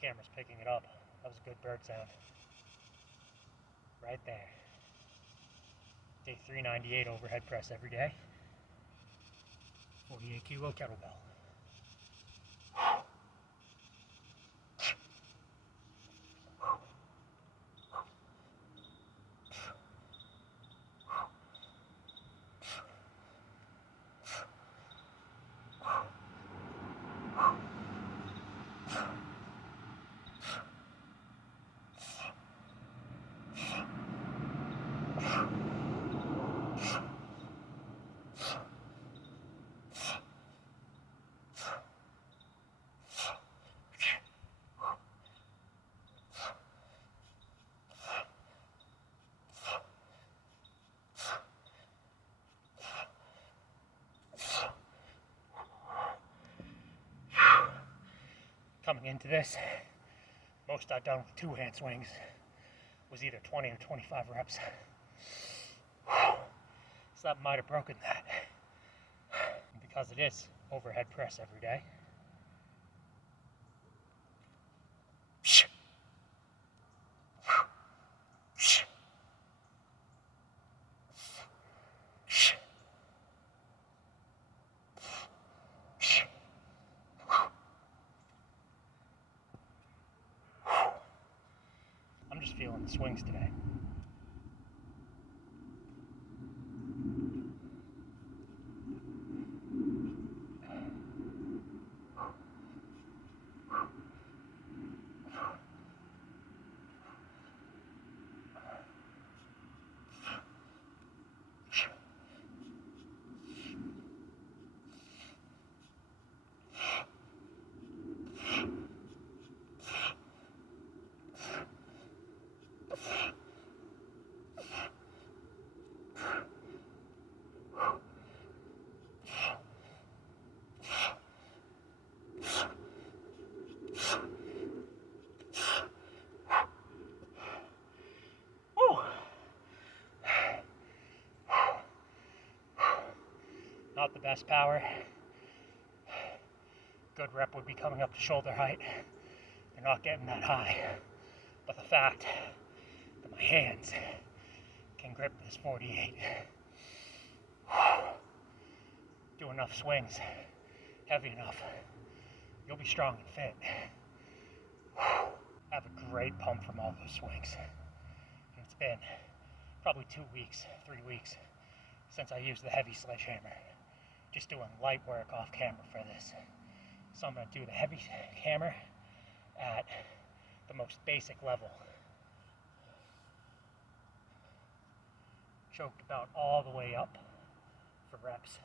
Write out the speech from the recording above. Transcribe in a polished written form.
camera's picking it up. That was a good bird sound. Right there. Day 398 overhead press every day. 48kg kettlebell. Coming into this, most I've done with two hand swings was either 20 or 25 reps. So that might have broken that. Because it is overhead press every day. I'm just feeling the swings today. Not the best power. Good rep would be coming up to shoulder height. They're not getting that high. But the fact that my hands can grip this 48, do enough swings, heavy enough, you'll be strong and fit. I have a great pump from all those swings. And it's been probably 2 weeks, 3 weeks since I used the heavy sledgehammer. Just doing light work off camera for this. So I'm going to do the heavy hammer at the most basic level. Choked about all the way up for reps.